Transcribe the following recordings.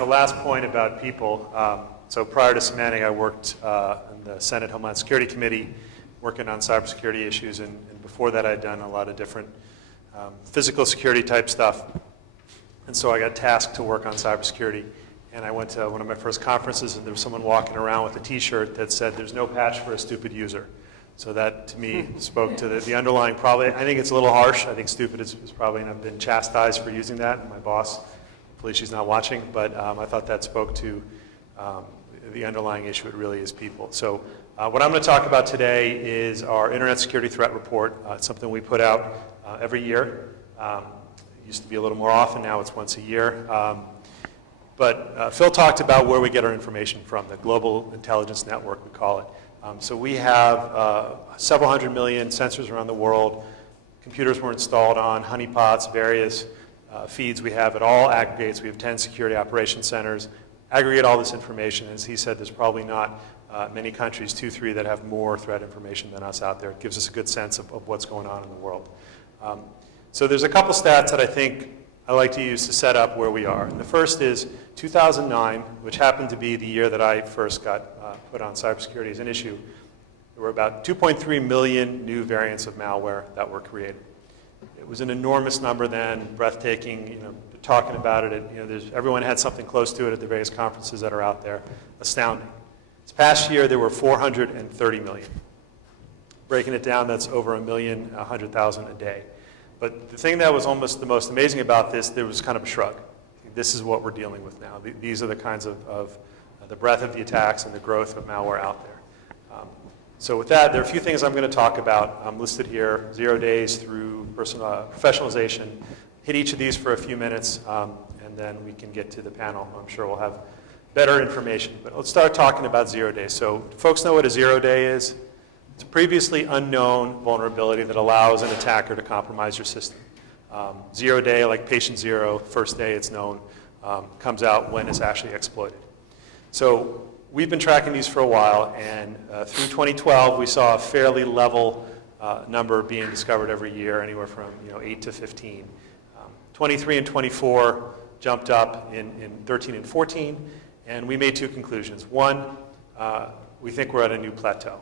the last point about people, so prior to Symantec, I worked in the Senate Homeland Security Committee working on cybersecurity issues, and before that I'd done a lot of different physical security type stuff. And so I got tasked to work on cybersecurity. And I went to one of my first conferences, and there was someone walking around with a T-shirt that said, "There's no patch for a stupid user." So that, to me, spoke to the underlying problem. I think it's a little harsh. I think stupid has probably not been chastised for using that. My boss, hopefully she's not watching, but I thought that spoke to the underlying issue. It really is people. So what I'm going to talk about today is our Internet Security Threat Report. It's something we put out every year. It used to be a little more often. Now it's once a year. But Phil talked about where we get our information from, the global intelligence network, we call it. So we have several hundred million sensors around the world. Computers were installed on honeypots, various feeds we have. It all aggregates. We have 10 security operations centers. Aggregate all this information. As he said, there's probably not many countries, 2, 3, that have more threat information than us out there. It gives us a good sense of what's going on in the world. So there's a couple stats that I think I like to use to set up where we are. And the first is 2009, which happened to be the year that I first got put on cybersecurity as an issue. There were about 2.3 million new variants of malware that were created. It was an enormous number then, breathtaking. You know, talking about it. Everyone had something close to it at the various conferences that are out there. Astounding. This past year, there were 430 million. Breaking it down, that's over 1,100,000 a day. But the thing that was almost the most amazing about this, there was kind of a shrug. This is what we're dealing with now. These are the kinds of the breadth of the attacks and the growth of malware out there. So with that, there are a few things I'm going to talk about. I'm listed here, 0 days through professionalization. Hit each of these for a few minutes, and then we can get to the panel. I'm sure we'll have better information. But let's start talking about 0 days. So do folks know what a 0 day is? It's a previously unknown vulnerability that allows an attacker to compromise your system. 0 day, like patient zero, first day it's known, comes out when it's actually exploited. So we've been tracking these for a while, and through 2012 we saw a fairly level number being discovered every year, anywhere from 8 to 15. 23 and 24 jumped up in 13 and 14, and we made two conclusions. One, we think we're at a new plateau.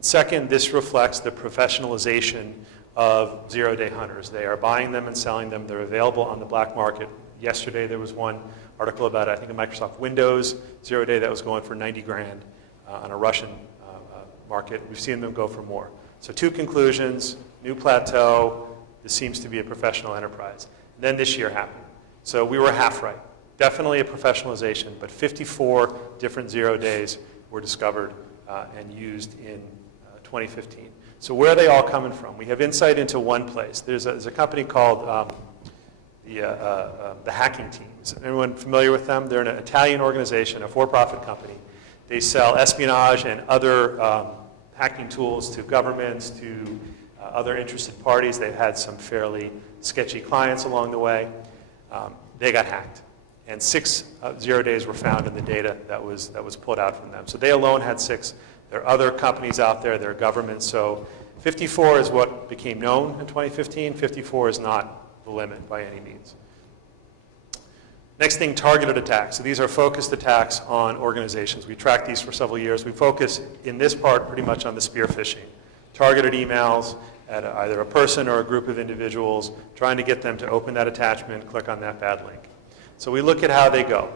Second, this reflects the professionalization of 0 day hunters. They are buying them and selling them. They're available on the black market. Yesterday there was one article about, I think, a Microsoft Windows 0 day that was going for 90 grand on a Russian market. We've seen them go for more. So two conclusions, new plateau, this seems to be a professional enterprise. And then this year happened. So we were half right. Definitely a professionalization, but 54 different 0 days were discovered and used in 2015. So where are they all coming from? We have insight into one place. There's a company called the Hacking Team. Is anyone familiar with them? They're an Italian organization, a for-profit company. They sell espionage and other hacking tools to governments, to other interested parties. They've had some fairly sketchy clients along the way. They got hacked. And 6 0 days were found in the data that was pulled out from them. So they alone had 6. There are other companies out there, there are governments. So 54 is what became known in 2015. 54 is not the limit by any means. Next thing, targeted attacks. So these are focused attacks on organizations. We tracked these for several years. We focus in this part pretty much on the spear phishing. Targeted emails at either a person or a group of individuals, trying to get them to open that attachment, click on that bad link. So we look at how they go.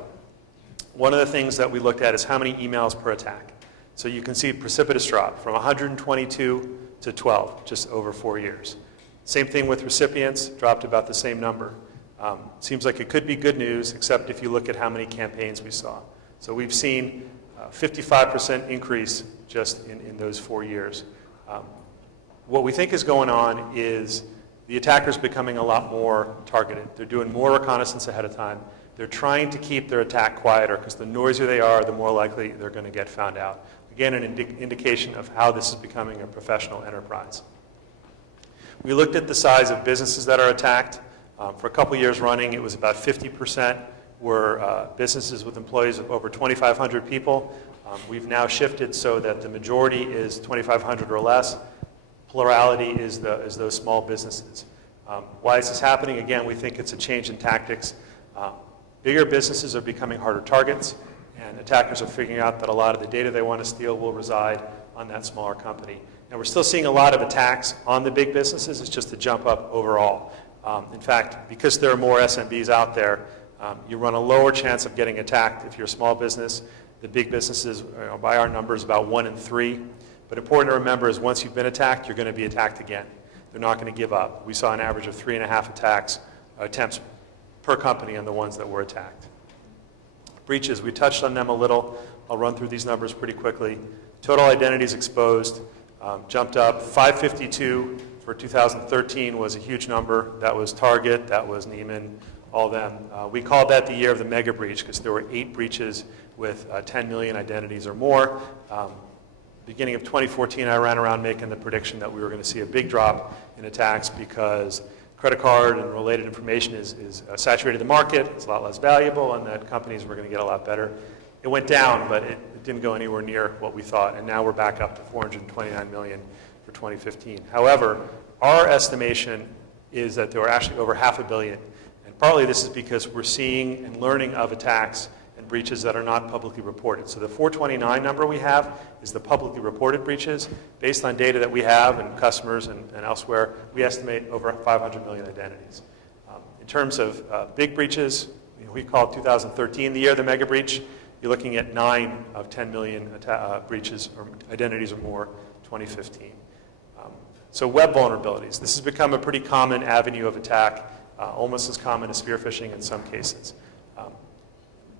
One of the things that we looked at is how many emails per attack. So you can see precipitous drop from 122 to 12, just over 4 years. Same thing with recipients, dropped about the same number. Seems like it could be good news, except if you look at how many campaigns we saw. So we've seen 55% increase just in those 4 years. What we think is going on is the attacker's becoming a lot more targeted. They're doing more reconnaissance ahead of time. They're trying to keep their attack quieter, because the noisier they are, the more likely they're going to get found out. Again, an indication of how this is becoming a professional enterprise. We looked at the size of businesses that are attacked. For a couple years running, it was about 50% were businesses with employees of over 2,500 people. We've now shifted so that the majority is 2,500 or less. Plurality is those small businesses. Why is this happening? Again, we think it's a change in tactics. Bigger businesses are becoming harder targets, and attackers are figuring out that a lot of the data they want to steal will reside on that smaller company. And we're still seeing a lot of attacks on the big businesses. It's just a jump up overall. In fact, because there are more SMBs out there, you run a lower chance of getting attacked if you're a small business. The big businesses, by our numbers, about 1 in 3. But important to remember is once you've been attacked, you're going to be attacked again. They're not going to give up. We saw an average of 3.5 attempts per company on the ones that were attacked. Breaches, we touched on them a little. I'll run through these numbers pretty quickly. Total identities exposed jumped up. 552 for 2013 was a huge number. That was Target, that was Neiman, all of them. We called that the year of the mega breach because there were 8 breaches with 10 million identities or more. Beginning of 2014, I ran around making the prediction that we were going to see a big drop in attacks because credit card and related information is saturated the market, it's a lot less valuable, and that companies were going to get a lot better. It went down, but it didn't go anywhere near what we thought, and now we're back up to 429 million for 2015. However, our estimation is that there were actually over 500 million, and partly this is because we're seeing and learning of attacks and breaches that are not publicly reported. So the 429 number we have is the publicly reported breaches. Based on data that we have and customers and elsewhere, we estimate over 500 million identities. In terms of big breaches, we call 2013 the year of the mega breach. You're looking at 9 of 10 million breaches or identities or more, 2015. So web vulnerabilities. This has become a pretty common avenue of attack, almost as common as spear phishing in some cases.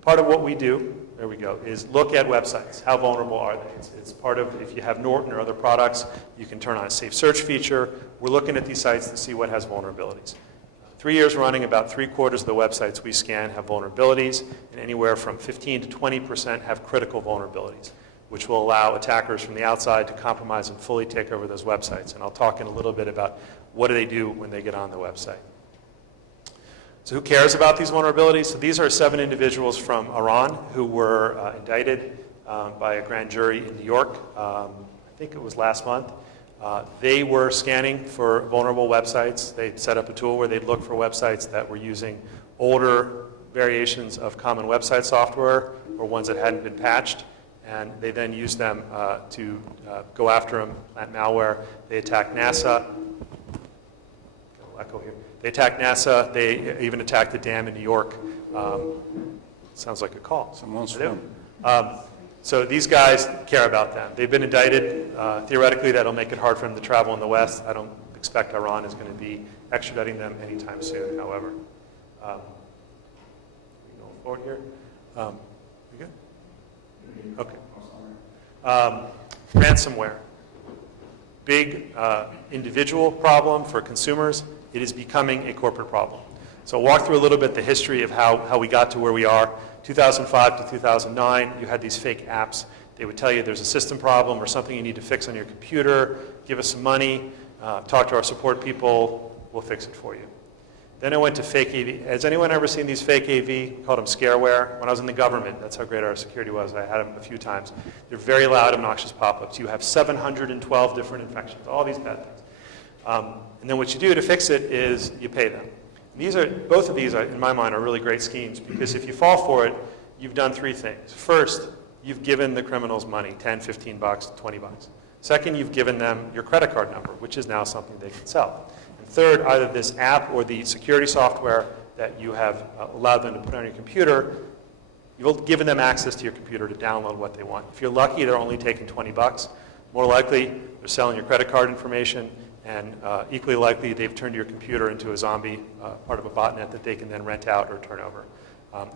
Part of what we do, there we go, is look at websites. How vulnerable are they? It's part of, if you have Norton or other products, you can turn on a safe search feature. We're looking at these sites to see what has vulnerabilities. 3 years running, about 3/4 of the websites we scan have vulnerabilities, and anywhere from 15 to 20% have critical vulnerabilities, which will allow attackers from the outside to compromise and fully take over those websites. And I'll talk in a little bit about what do they do when they get on the website. So who cares about these vulnerabilities? So these are 7 individuals from Iran who were indicted by a grand jury in New York. I think it was last month. They were scanning for vulnerable websites. They set up a tool where they'd look for websites that were using older variations of common website software or ones that hadn't been patched. And they then used them to go after them, plant malware. They attacked NASA. Echo here. They attacked NASA. They even attacked the dam in New York. Sounds like a call. Someone's phone. So these guys care about them. They've been indicted. Theoretically, that'll make it hard for them to travel in the West. I don't expect Iran is going to be extraditing them anytime soon, however. We go forward here. We good? Okay. Ransomware. Big individual problem for consumers. It is becoming a corporate problem. So I'll walk through a little bit the history of how we got to where we are. 2005 to 2009, you had these fake apps. They would tell you there's a system problem or something you need to fix on your computer, give us some money, talk to our support people, we'll fix it for you. Then I went to fake AV. Has anyone ever seen these fake AV? We called them scareware. When I was in the government, that's how great our security was. I had them a few times. They're very loud, obnoxious pop-ups. You have 712 different infections, all these bad things. And then what you do to fix it is you pay them. And both of these, in my mind, are really great schemes because if you fall for it, you've done 3 things. First, you've given the criminals money, 10, 15 bucks, 20 bucks. Second, you've given them your credit card number, which is now something they can sell. And third, either this app or the security software that you have allowed them to put on your computer, you've given them access to your computer to download what they want. If you're lucky, they're only taking 20 bucks. More likely, they're selling your credit card information. And equally likely, they've turned your computer into a zombie, part of a botnet that they can then rent out or turn over.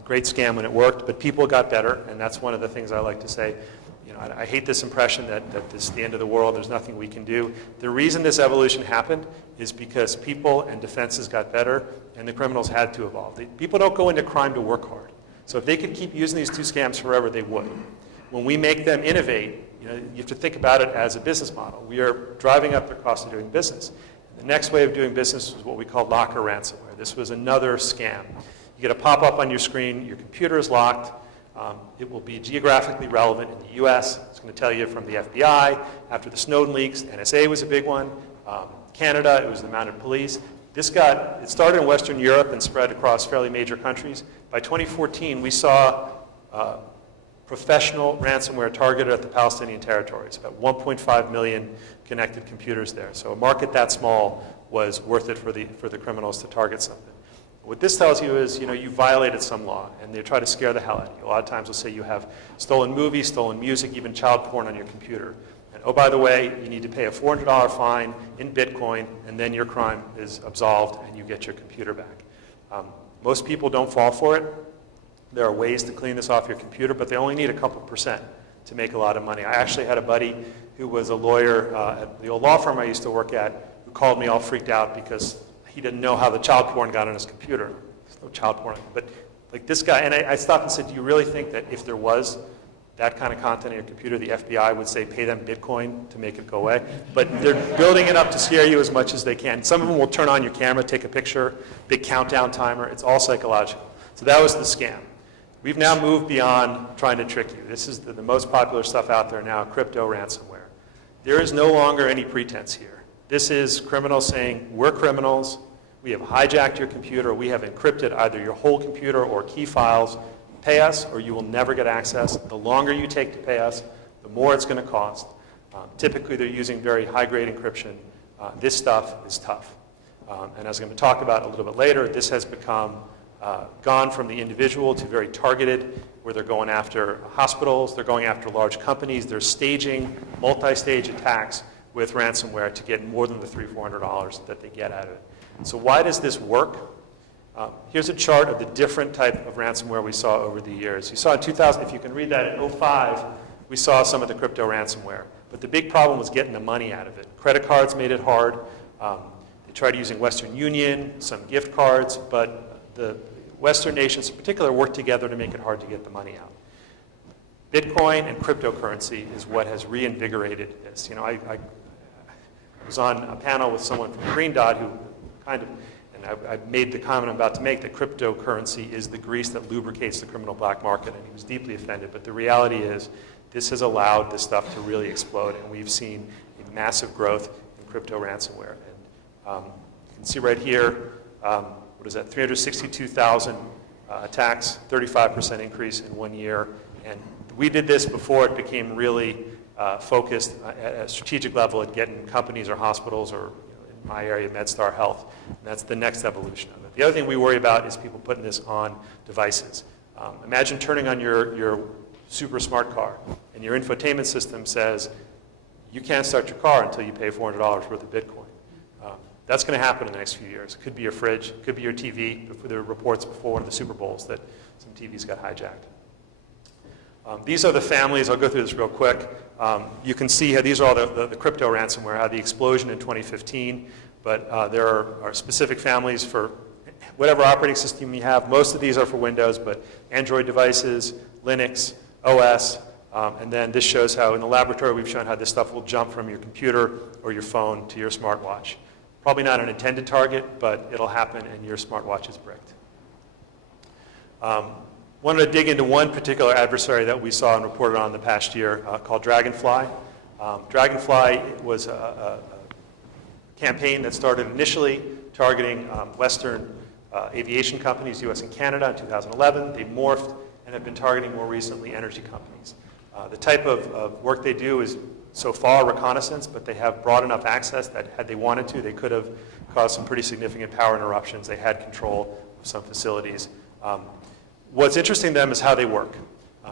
Great scam when it worked, but people got better, and that's one of the things I like to say. You know, I hate this impression that this is the end of the world, there's nothing we can do. The reason this evolution happened is because people and defenses got better, and the criminals had to evolve. People don't go into crime to work hard. So if they could keep using these 2 scams forever, they would. When we make them innovate, you have to think about it as a business model. We are driving up their cost of doing business. The next way of doing business was what we call locker ransomware. This was another scam. You get a pop-up on your screen, your computer is locked, it will be geographically relevant in the US. It's going to tell you from the FBI. After the Snowden leaks, NSA was a big one. Canada, it was the mounted police. It started in Western Europe and spread across fairly major countries. By 2014, we saw professional ransomware targeted at the Palestinian territories, about 1.5 million connected computers there. So a market that small was worth it for the criminals to target something. What this tells you is, you violated some law, and they try to scare the hell out of you. A lot of times they'll say you have stolen movies, stolen music, even child porn on your computer. And oh, by the way, you need to pay a $400 fine in Bitcoin, and then your crime is absolved and you get your computer back. Most people don't fall for it. There are ways to clean this off your computer, but they only need a couple percent to make a lot of money. I actually had a buddy who was a lawyer at the old law firm I used to work at who called me all freaked out because he didn't know how the child porn got on his computer. There's no child porn, but like this guy, and I stopped and said, do you really think that if there was that kind of content on your computer, the FBI would say pay them Bitcoin to make it go away? But they're building it up to scare you as much as they can. Some of them will turn on your camera, take a picture, big countdown timer. It's all psychological. So that was the scam. We've now moved beyond trying to trick you. This is the most popular stuff out there now, crypto ransomware. There is no longer any pretense here. This is criminals saying, we're criminals, we have hijacked your computer, we have encrypted either your whole computer or key files. Pay us or you will never get access. The longer you take to pay us, the more it's going to cost. Typically they're using very high-grade encryption. This stuff is tough. And as I'm going to talk about a little bit later, this has become gone from the individual to very targeted, where they're going after hospitals, they're going after large companies, they're staging multi-stage attacks with ransomware to get more than the $300-400 that they get out of it. So why does this work? Here's a chart of the different type of ransomware we saw over the years. You saw in 2000, if you can read that, in 2005, we saw some of the crypto ransomware. But the big problem was getting the money out of it. Credit cards made it hard. They tried using Western Union, some gift cards, but the Western nations in particular worked together to make it hard to get the money out. Bitcoin and cryptocurrency is what has reinvigorated this. I was on a panel with someone from Green Dot who kind of, and I made the comment I'm about to make, that cryptocurrency is the grease that lubricates the criminal black market, and he was deeply offended. But the reality is this has allowed this stuff to really explode, and we've seen a massive growth in crypto ransomware. And you can see right here, what is that, 362,000 attacks, 35% increase in 1 year. And we did this before it became really focused at a strategic level at getting companies or hospitals, or in my area, MedStar Health. And that's the next evolution of it. The other thing we worry about is people putting this on devices. Imagine turning on your super smart car, and your infotainment system says, you can't start your car until you pay $400 worth of Bitcoin. That's going to happen in the next few years. It could be your fridge, it could be your TV. There were reports before one of the Super Bowls that some TVs got hijacked. These are the families. I'll go through this real quick. You can see how these are all the crypto ransomware, how the explosion in 2015. But there are specific families for whatever operating system you have. Most of these are for Windows, but Android devices, Linux, OS. And then this shows how in the laboratory we've shown how this stuff will jump from your computer or your phone to your smartwatch. Probably not an intended target, but it'll happen and your smartwatch is bricked. Wanted to dig into one particular adversary that we saw and reported on the past year called Dragonfly. Dragonfly was a campaign that started initially targeting Western aviation companies, US and Canada, in 2011. They morphed and have been targeting more recently energy companies. The type of work they do is so far reconnaissance, but they have broad enough access that had they wanted to, they could have caused some pretty significant power interruptions. They had control of some facilities. What's interesting to them is how they work.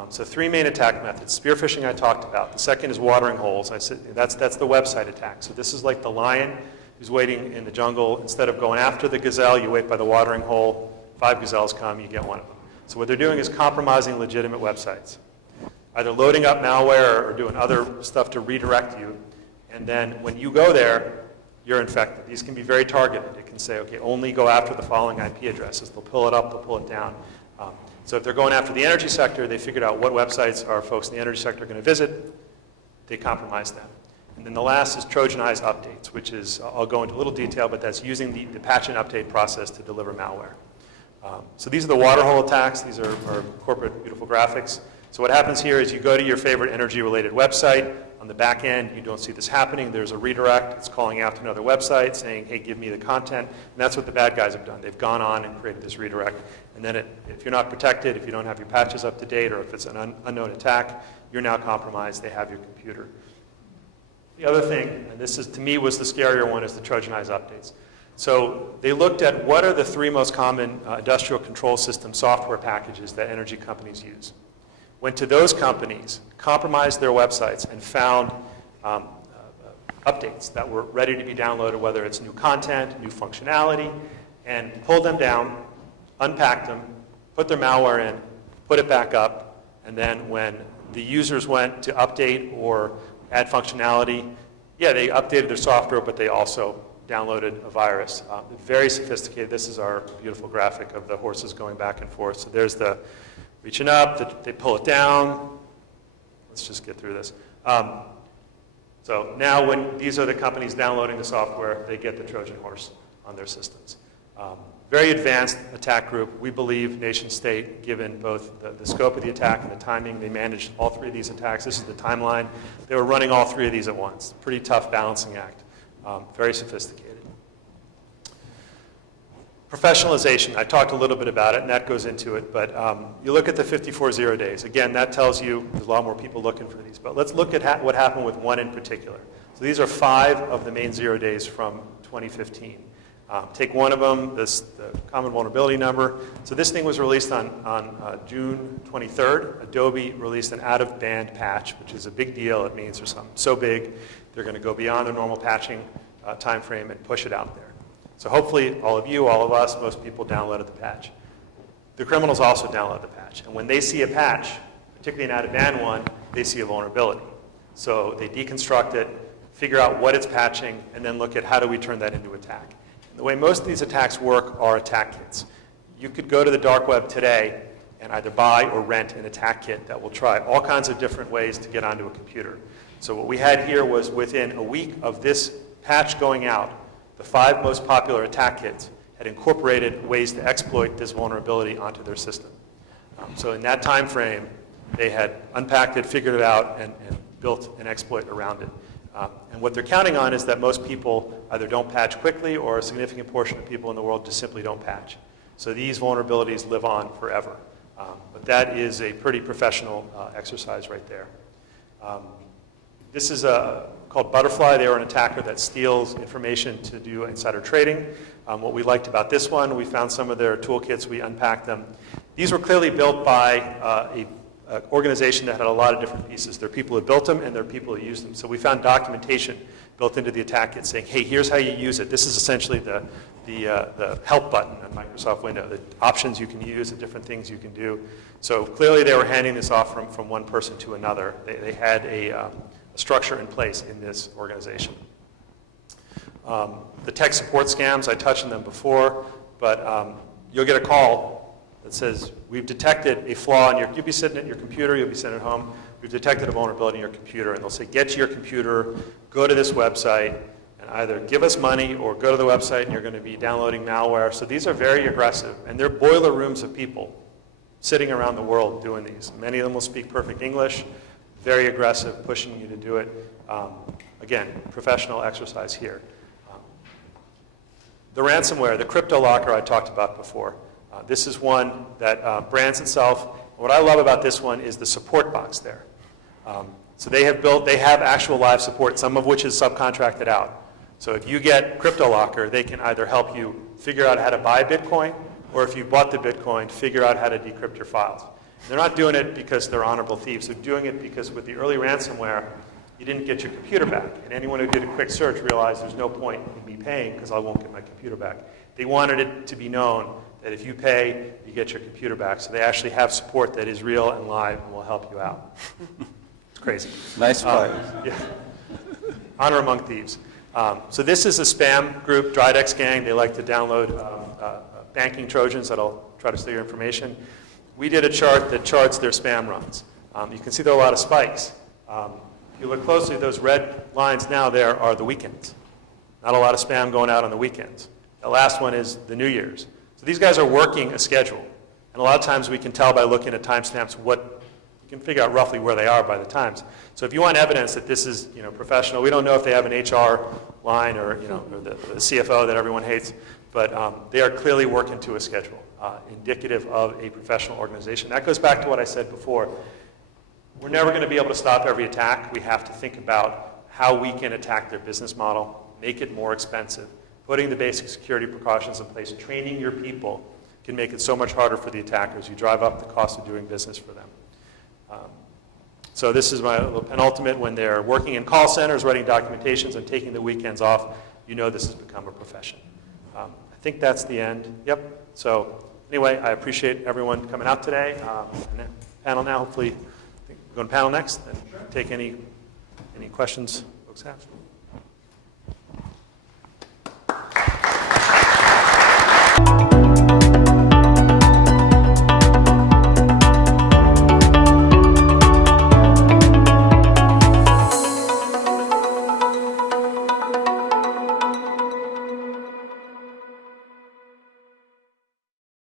So three main attack methods. Spear phishing I talked about. The second is watering holes. I said that's the website attack. So this is like the lion who's waiting in the jungle. Instead of going after the gazelle, you wait by the watering hole. 5 gazelles come, you get one of them. So what they're doing is compromising legitimate websites. Either loading up malware or doing other stuff to redirect you. And then when you go there, you're infected. These can be very targeted. It can say, okay, only go after the following IP addresses. They'll pull it up, they'll pull it down. So if they're going after the energy sector, they figured out what websites our folks in the energy sector are going to visit. They compromise them. And then the last is Trojanized updates, which is, I'll go into a little detail, but that's using the patch and update process to deliver malware. So these are the waterhole attacks. These are corporate beautiful graphics. So what happens here is you go to your favorite energy-related website, On the back end, you don't see this happening. There's a redirect. It's calling out to another website saying, hey, give me the content. And that's what the bad guys have done. They've gone on and created this redirect. And then if you're not protected, if you don't have your patches up to date, or if it's an unknown attack, you're now compromised. They have your computer. The other thing, and this is, to me, was the scarier one, is the Trojanized updates. So they looked at what are the 3 most common industrial control system software packages that energy companies use. Went to those companies, compromised their websites, and found updates that were ready to be downloaded, whether it's new content, new functionality, and pulled them down, unpacked them, put their malware in, put it back up, and then when the users went to update or add functionality, yeah, they updated their software, but they also downloaded a virus. Very sophisticated. This is our beautiful graphic of the horses going back and forth. So there's the reaching up, they pull it down. Let's just get through this. So now when these are the companies downloading the software, they get the Trojan horse on their systems. Very advanced attack group. We believe nation state, given both the scope of the attack and the timing, they managed all 3 of these attacks. This is the timeline. They were running all 3 of these at once. Pretty tough balancing act. Very sophisticated. Professionalization, I talked a little bit about it, and that goes into it, but you look at the 54 0 days. Again, that tells you there's a lot more people looking for these, but let's look at what happened with one in particular. So these are 5 of the main 0 days from 2015. Take one of them, the common vulnerability number. So this thing was released on June 23rd. Adobe released an out-of-band patch, which is a big deal. It means there's something so big, they're going to go beyond the normal patching time frame and push it out there. So hopefully all of you, all of us, most people downloaded the patch. The criminals also download the patch. And when they see a patch, particularly an out-of-band one, they see a vulnerability. So they deconstruct it, figure out what it's patching, and then look at how do we turn that into attack. The way most of these attacks work are attack kits. You could go to the dark web today and either buy or rent an attack kit that will try all kinds of different ways to get onto a computer. So what we had here was within a week of this patch going out, the 5 most popular attack kits had incorporated ways to exploit this vulnerability onto their system. So in that time frame, they had unpacked it, figured it out, and built an exploit around it. And what they're counting on is that most people either don't patch quickly, or a significant portion of people in the world just simply don't patch. So these vulnerabilities live on forever. But that is a pretty professional exercise right there. This is called Butterfly. They are an attacker that steals information to do insider trading. What we liked about this one, we found some of their toolkits, we unpacked them. These were clearly built by an organization that had a lot of different pieces. There are people who built them, and there are people who used them. So we found documentation built into the attack kit saying, hey, here's how you use it. This is essentially the help button on Microsoft Windows, the options you can use, the different things you can do. So clearly they were handing this off from one person to another. They had a structure in place in this organization. The tech support scams, I touched on them before, but you'll get a call that says, we've detected a flaw in you'll be sitting at your computer, you'll be sitting at home, we've detected a vulnerability in your computer, and they'll say, get to your computer, go to this website, and either give us money or go to the website and you're going to be downloading malware. So these are very aggressive, and they're boiler rooms of people sitting around the world doing these. Many of them will speak perfect English, very aggressive, pushing you to do it. Again, professional exercise here. The ransomware, the Cryptolocker I talked about before. This is one that brands itself. What I love about this one is the support box there. So they have actual live support, some of which is subcontracted out. So if you get Cryptolocker, they can either help you figure out how to buy Bitcoin, or if you bought the Bitcoin, figure out how to decrypt your files. They're not doing it because they're honorable thieves. They're doing it because with the early ransomware, you didn't get your computer back. And anyone who did a quick search realized there's no point in me paying because I won't get my computer back. They wanted it to be known that if you pay, you get your computer back. So they actually have support that is real and live and will help you out. It's crazy. Nice fight. Yeah. Honor among thieves. So this is a spam group, Drydex gang. They like to download banking Trojans that'll try to steal your information. We did a chart that charts their spam runs. You can see there are a lot of spikes. If you look closely, those red lines now there are the weekends. Not a lot of spam going out on the weekends. The last one is the New Year's. So these guys are working a schedule. And a lot of times we can tell by looking at timestamps what can figure out roughly where they are by the times. So if you want evidence that this is, professional, we don't know if they have an HR line or, or the CFO that everyone hates, but they are clearly working to a schedule, indicative of a professional organization. That goes back to what I said before. We're never going to be able to stop every attack. We have to think about how we can attack their business model, make it more expensive, putting the basic security precautions in place, training your people can make it so much harder for the attackers. You drive up the cost of doing business for them. So this is my little penultimate. When they're working in call centers, writing documentations, and taking the weekends off, this has become a profession. I think that's the end. Yep. So anyway, I appreciate everyone coming out today. And then panel now, hopefully, go to panel next and take any questions folks have.